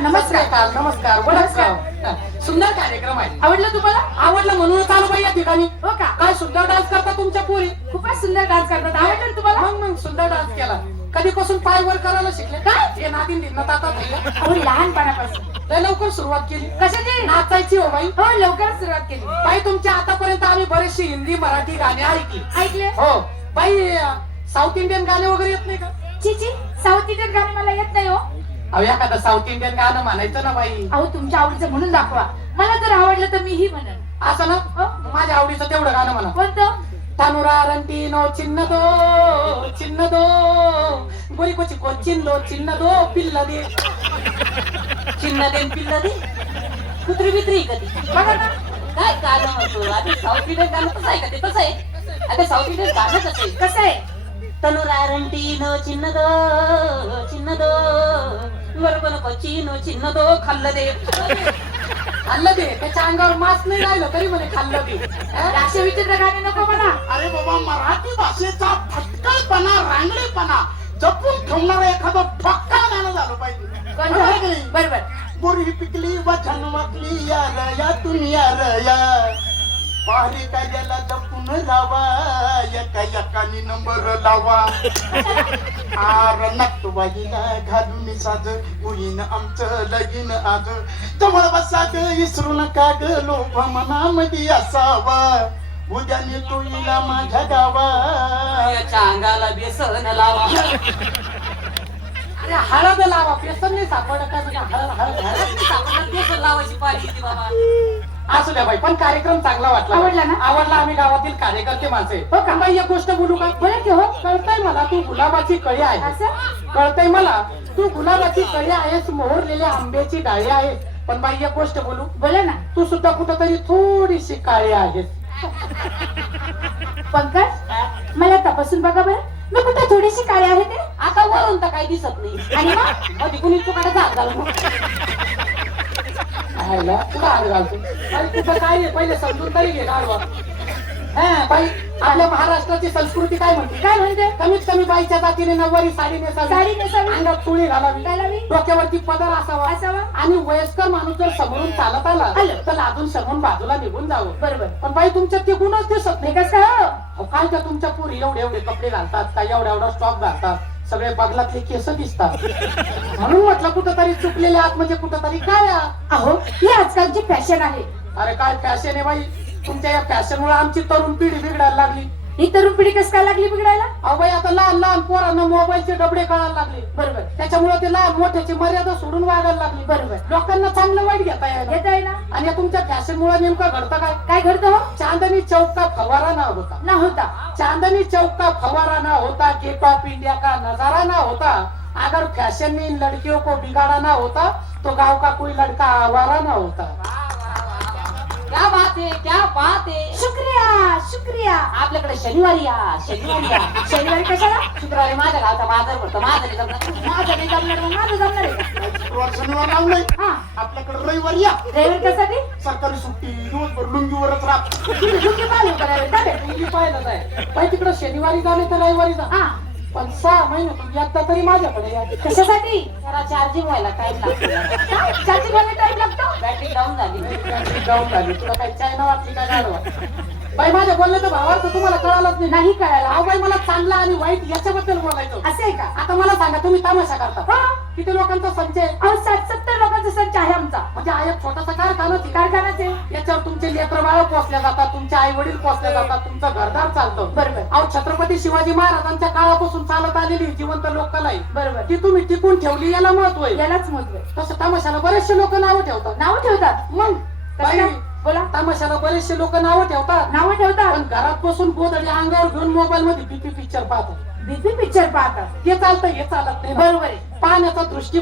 नमस्कार नमस्कार. नमस्कार नमस्कार. सुंदर कार्यक्रम आहे. आवडलं तुम्हाला? आवडला म्हणूनच आलो बाई या ठिकाणी. हो का? काय सुंदर डान्स करता तुमच्या पोरी. खूपच सुंदर डान्स करतात. आवडलं ना तुम्हाला? मग सुंदर डान्स केला. कधीपासून पाय वर करायला शिकले काय? हे नातीन दिनत आता अहो लहानपणापासून. लय लवकर सुरुवात केली. कशाची? नाचायची हो बाई. हो लवकरच सुरुवात केली. बाई तुमच्या आतापर्यंत आम्ही बरेचशी हिंदी मराठी गाणी ऐकली. ऐकले? हो बाई साऊथ इंडियन गाणे वगैरे येत नाही का? चिची साऊथ इंडियन गाणे मला येत नाही हो. अहो एखादं साऊथ इंडियन गाणं म्हणायचं ना बाई. अहो तुमच्या आवडीचं म्हणून दाखवा. मला जर आवडलं तर मीही म्हणेन. असं ना? माझ्या आवडीचं तेवढं गाणं म्हणा. कोणतं? तनुरारंटीनो चिन्नदो चिन्नदो गोरी कोची कोचिंदो चिन्नदो पिल्ला दे चिन्ना दे पिल्ला दे कुत्री बित्री कधी बघा ना. काय गाणं म्हणतो आता साऊथ इंडियन गाणं कसं आहे का ते कसं आहे आता साऊथ इंडियन गाणं कसं आहे कसं आहे? तनुरारंटीनो चिन्नदो चिन्नदो गोरी कोचिनो चिन्नदो खाल्लं दे खाल्लं दे त्याच्या अंगावर मास्क नाही राहिलं तरी म्हणे खाल्लं दे. असे विचित्र गाणे नको म्हणा. अरे बाबा मराठी भाषेचा फटकळपणा रांगडेपणा जपून ठेवणारा एखादा फक्का गाणं झालं पाहिजे. कोणतं? बरोबर. बोरी पिकली वचन वाकली यार यातून यार या पारी कार्याला जपून राहावा एका एकानी नंबर लावा आर नटवाईला घालून साज होईन आमचं लगीन आज जवळ बसा ग विसरू नका ग लोभ मनामध्ये असावा उद्या नेतो येईला माझ्या गावा याच्या अंगाला बेसन लावा अरे हळद लावा बेसन नाही सापडत का तुझ्या हळद सापडत बेसन लावायची पाळी येते बाबा. असू द्या बाई पण कार्यक्रम चांगला वाटला. आवडला ना? आवडला. आम्ही गावातील कार्यकर्ते माणसे हो का बाई. एक गोष्ट बोलू का? बोला की हो. कळतंय मला तू गुलाबाची कळी आहे. असं? कळतंय मला तू गुलाबाची कळी आहेस मोहरलेल्या आंब्याची डाळी आहे. पण बाई एक गोष्ट बोलू बोला ना. तू सुद्धा कुठंतरी थोडीशी काळी आहेस. पंकज मला तपासून बघा बरं. मी कुठे थोडीशी काळी आहे ते? आता वरून तर काही दिसत नाही. आणि मग कधी कुणी चुकाडा झाड घालून कुठं हात घालतो अरे कुठं काय आहे पहिले समजून तरी घे गाडवा. हा बाई आपल्या महाराष्ट्राची संस्कृती काय म्हणते? काय म्हणते? कमीत कमी बाईच्या जातीने नववारी साडी नेसावी साडी नेसावी. अंगात चुळी घालावी घालावी. डोक्यावरती पदर असावा असावा. आणि वयस्कर माणूस जर समोरून चालत आला आलं. तर लाजून समोरून बाजूला निघून जावं. बरोबर. पण बाई तुमच्यात ते गुणच दिसत नाही. नाही कसं हो? अहो, काय त्या तुमच्या पुरी एवढे एवढे कपडे घालतात काय एवढा एवढा स्टॉक घालतात सगळे बगलातले केस दिसतात. म्हणून म्हटलं कुठंतरी चुकलेले आत म्हणजे कुठंतरी काय आहात. अहो ही आजकालची फॅशन आहे. अरे काय फॅशन आहे बाई. तुमच्या या फॅशन मुळे आमची तरुण पिढी बिघडायला लागली. ही तरुण पिढी कसं काय लागली बिघडायला? अहो बाई आता लहान लहान पोरांना मोबाईलचे डबडे कळायला लागले. बरोबर. त्याच्यामुळे ते लहान मोठ्याची मर्यादा सोडून वागायला लागली. बरोबर. लोकांना चांगलं वाईट घेता येईल. येत आहे ना? आणि या तुमच्या फॅशन मुळे नेमकं घडतं काय? काय घडतं हो? चांदनी चौक का फवारा ना होता. ना होता. चांदनी चौक का फवारा ना होता गेट ऑफ इंडिया का नजारा ना होता अगर फैशन ने इन लड़कियों को बिगाड़ा ना होता तो गांव का कोई लड़का आवारा ना होता. क्या बात है क्या बात है. शुक्रिया शुक्रिया. आपल्याकडे शनिवारी या शनिवारी या. शनिवारी कशाला? शुक्रवारी माझ्या गावचा बाजार भरतो. माझं नाही जमणार. माझं नाही जमणार मग माझं जमणार आहे का? शुक्रवार शनिवार लावलंय हा. आपल्याकडे रविवारी या ड्रायव्हर कशासाठी? सरकारी सुट्टी दिवसभर लुंगीवरच राहत चुकी पाहिजे करायला चालेल. मुलगी पाहिलं आहे बाई तिकडे शनिवारी जाणे तर रविवारी जा. हा. पण 6 महिन्यातून एकदा तरी माझ्याकडे या. कशासाठी? जरा चार्जिंग व्हायला टाइम लागतो. काय? चार्जिंग व्हायला टाइम लागतो? बॅटरी डाऊन झाली. तुला काही चायना वाटली का गाडवा. बाई माझ्या बोलण्याचा भावार्थ तुम्हाला कळालाच नाही. नाही कळायला. अहो बाई मला चांगला आणि वाईट याच्याबद्दल बोलायचं. असं आहे का? आता मला सांगा तुम्ही तमाशा करता हो. किती लोकांचा संच आहे? अहो 60-70 लोकांचा संच आहे आमचा. म्हणजे हा एक छोटासा कारखानाच आहे. कारखानाचे. याच्यावर तुमचे लेकर बाळ पोसल्या जातात तुमचे आई वडील पोसल्या जातात तुमचं घरदार चालतं. बरोबर. अहो छत्रपती शिवाजी महाराजांच्या काळापासून चालत आलेली जिवंत लोककला आहे. बरोबर. ती तुम्ही टिकून ठेवली याला महत्व आहे. यालाच महत्व आहे. तसं तमाशाला बरेचसे लोक नावं ठेवतात. नाव ठेवतात. मग कसं बाई काय? बोला. तमाशाला बरेचसे लोक नावं ठेवतात. नाव ठेवतात. पण घरात बसून गोदडी अंगावर घेऊन मोबाईल मध्ये बीपी पिक्चर पाहतात. बीपी पिक्चर पाहतात. हे चालतं हे चालत नाही. बरोबर आहे. पाहण्याचा दृष्टी